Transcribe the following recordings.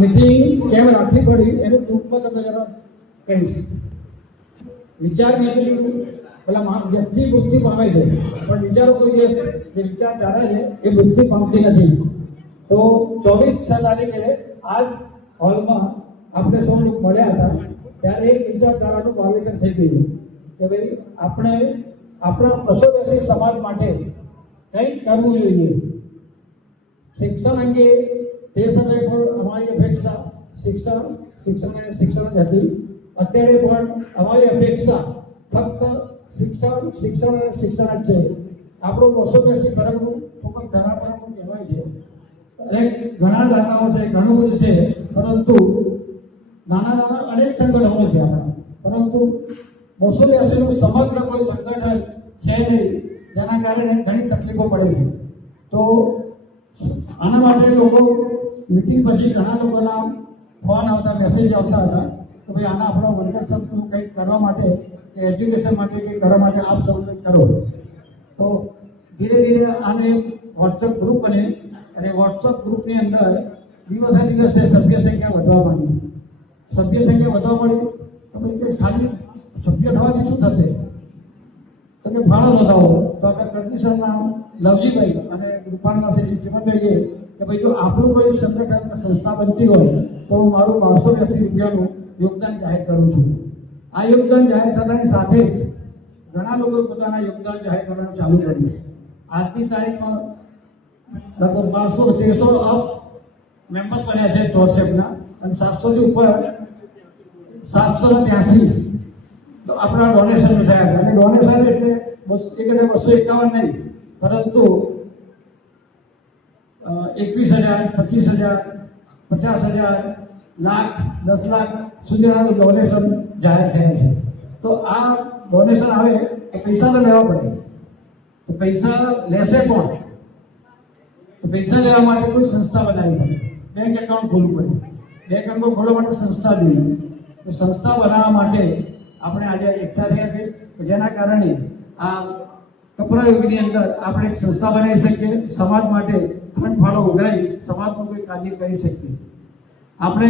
Meeting કેમ રાખવી પડી એનું ટૂંકમાં તમને જરા કહીશ વિચાર નીકળ્યું પેલા વ્યક્તિ બુદ્ધિ પામે છે, પણ વિચારો કોઈ દિવસ જે વિચારધારા છે, એ બુદ્ધિ પામતી નથી. તો ચોવીસ છ તારીખે આજ હોલમાં આપણે સૌ લોકો મળ્યા હતા, ત્યારે એક વિચારધારાનું વાવેતર થઈ ગયું કે ભાઈ, આપણે આપણા અસોવ્યસી સમાજ માટે કંઈક કરવું જોઈએ? શિક્ષણ અંગે તે સમયે પણ અમારી અપેક્ષા શિક્ષણ શિક્ષણ શિક્ષણ જ હતી. અત્યારે પણ અમારી અપેક્ષા ફક્ત શિક્ષણ શિક્ષણ શિક્ષણ જ છે. આપણું બસો બેસી ખૂબ જ ધારાપરમનું કહેવાય છે. અને ઘણા દાતાઓ છે, ઘણું બધું છે, પરંતુ નાના નાના અનેક સંગઠનો છે આપણા. પરંતુ બસો બ્યાસીનું સમગ્ર કોઈ સંગઠન છે નહીં, જેના કારણે ઘણી તકલીફો પડે છે. તો આના માટે લોકો મિટિંગ પછી ઘણા લોકોના ફોન આવતા મેસેજ આવતા હતા કે ભાઈ આના આપણા વર્કરશોપનું કંઈક કરવા માટે, કે એજ્યુકેશન માટે કંઈક કરવા માટે આપ સૌ કંઈક કરો. તો ધીરે ધીરે આને વોટ્સઅપ ગ્રુપ બને અને વોટ્સઅપ ગ્રુપની અંદર દિવસે દિવસે સભ્ય સંખ્યા વધવા માંડી. સભ્ય સંખ્યા વધવા મળી તો પછી ખાલી સભ્ય થવાથી શું થશે? તો કે ફાળો નોંધાવો તો આપણે કંડિશનના લવજીભાઈ અને રૂપાણના શ્રી ચિમનભાઈએ કે ભાઈ જો આપણું કોઈ સંગઠન સંસ્થા બનતી હોય, તો હું મારું બારસો એસી રૂપિયાનું યોગદાન જાહેર કરું છું. આ યોગદાન જાહેર થતાની સાથે ઘણા લોકોએ પોતાના યોગદાન જાહેર કરવાનું ચાલુ કર્યું. આજની તારીખમાં લગભગ બારસો તેરસો અપ મેમ્બર્સ બન્યા છે ચોરસેપના અને સાતસોથી ઉપર સાતસો ને ત્યાંસી આપણા ડોનેશન થયા હતા અને ડોનેશન એટલે બસ એક હજાર બસો એકાવન નહીં, પરંતુ એકવીસ હજાર, પચીસ હજાર, પચાસ હજાર, લાખ, દસ લાખ સુધીના ડોનેશન જાહેર થયા છે. તો આ ડોનેશન આવે તો પૈસા તો લેવા પડે. તો પૈસા લેશે કોણ? તો પૈસા લેવા માટે કોઈ સંસ્થા બનાવવી પડે. બેંક એકાઉન્ટ ખોલવું પડે. બેંક એકાઉન્ટ ખોલવા માટે સંસ્થા જોઈએ. તો સંસ્થા બનાવવા માટે આપણે આજે એકઠા થયા છે જેના કારણે આ કપરા યુગની અંદર આપણે એક સંસ્થા બનાવી શકીએ, સમાજ માટે ફંડ ફાળો ઉઘરાઈ સમાજનું કોઈ કાર્ય કરી શકીએ. આપણે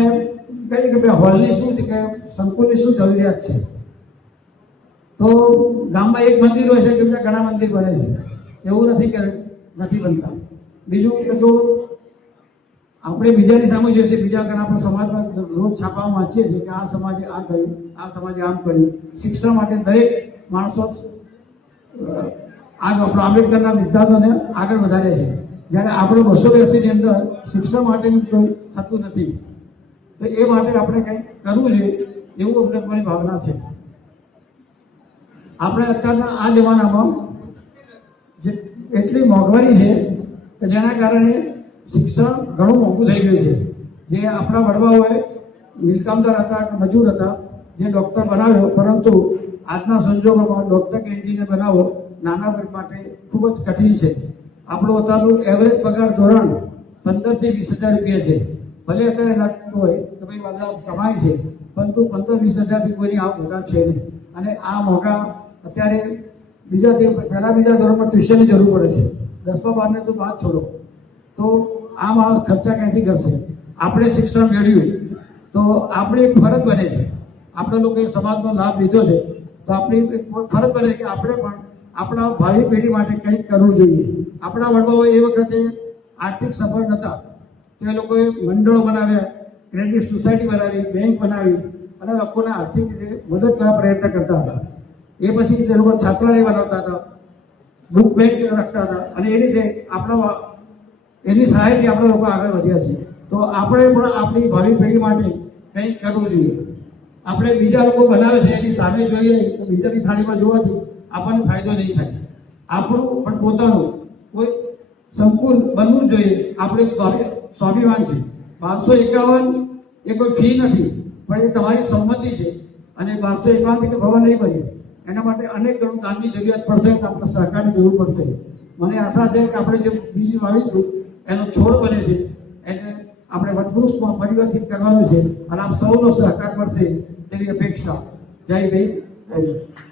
કહીએ કે ભાઈ હોલની શું છે કે સંકુલની શું જરૂરિયાત છે? તો ગામમાં એક મંદિર હોય છે કે ઘણા મંદિર બને છે. એવું નથી કે નથી બનતા. બીજું કે જો આપણે બીજાની સામે જોઈએ છીએ બીજા ઘણા આપણે સમાજમાં રોજ છાપામાં વાંચીએ છીએ કે આ સમાજે આ કર્યું, આ સમાજે આમ કર્યું. શિક્ષણ માટે દરેક માણસો આ આપણો આંબેડકરના સિદ્ધાંતોને આગળ વધારે છે. જ્યારે આપણે બસો બેસીની અંદર શિક્ષણ માટેનું કોઈ થતું નથી. તો એ માટે આપણે કંઈક કરવું જોઈએ એવું અમને મારી ભાવના છે. આપણે અત્યારના આ જમાનામાં જે એટલી મોંઘવારી છે કે જેના કારણે શિક્ષણ ઘણું મોંઘું થઈ ગયું છે. જે આપણા વડવાઓએ મિલકામદાર હતા કે મજૂર હતા, જે ડૉક્ટર બનાવ્યો, પરંતુ આજના સંજોગોમાં ડૉક્ટર કે એન્જિનિયર બનાવવો નાના વર્ગ માટે ખૂબ જ કઠિન છે. આપણું અત્યારનું એવરેજ પગાર ધોરણ પંદરથી વીસ હજાર રૂપિયા છે. ભલે અત્યારે લાગતું હોય કે ભાઈ બધા કમાય છે, પરંતુ પંદર વીસ હજારથી કોઈની આ મોટા છે નહીં. અને આ મોટા અત્યારે બીજા તે પહેલા બીજા ધોરણમાં ટ્યુશનની જરૂર પડે છે. દસમા બારને તો વાત છોડો. તો આ માણસ ખર્ચા ક્યાંથી કરશે? આપણે શિક્ષણ મેળવ્યું. તો આપણી એક ફરજ બને છે. આપણે લોકોએ સમાજનો લાભ લીધો છે. તો આપણી ફરજ બને કે આપણે પણ આપણા ભાવિ પેઢી માટે કંઈક કરવું જોઈએ. આપણા વડવાઓ એ વખતે આર્થિક સફળ નહોતા. તો લોકોએ મંડળો બનાવ્યા ક્રેડિટ સોસાયટી બનાવી બેંક બનાવી અને લોકોને આર્થિક રીતે મદદ કરવા પ્રયત્ન કરતા હતા. એ પછી તે લોકો છાત્રાલય બનાવતા હતા બુક બેંક રાખતા હતા અને એ રીતે આપણા એની સહાયથી આપણે લોકો આગળ વધ્યા છીએ. તો આપણે પણ આપણી ભાવિ પેઢી માટે કંઈક કરવું જોઈએ. આપણે બીજા લોકો બનાવે છે એની સામે જોઈએ, તો બીજાની થાળીમાં જોવાથી આપણને ફાયદો નહીં થાય. આપણું પણ પોતાનું કોઈ સંકુલ બનવું જોઈએ, આપણે સ્વાભિ, સ્વાભિમાન છે. બારસો એકાવન એ કોઈ ફી નથી, પણ એ તમારી સંમતિ છે અને બારસો એકાવનથી કે ભવન નહીં બને. એના માટે અનેક ગણું કામની જરૂરિયાત પડશે આપણે સહકારની જરૂર પડશે. મને આશા છે કે આપણે જે બીજ વાવીશું, એનો છોડ બને છે, એને આપણે વટવૃક્ષમાં પરિવર્તિત કરવાનું છે અને આપ સૌનો સહકાર મળશે તેવી અપેક્ષા. જય ભાઈ જય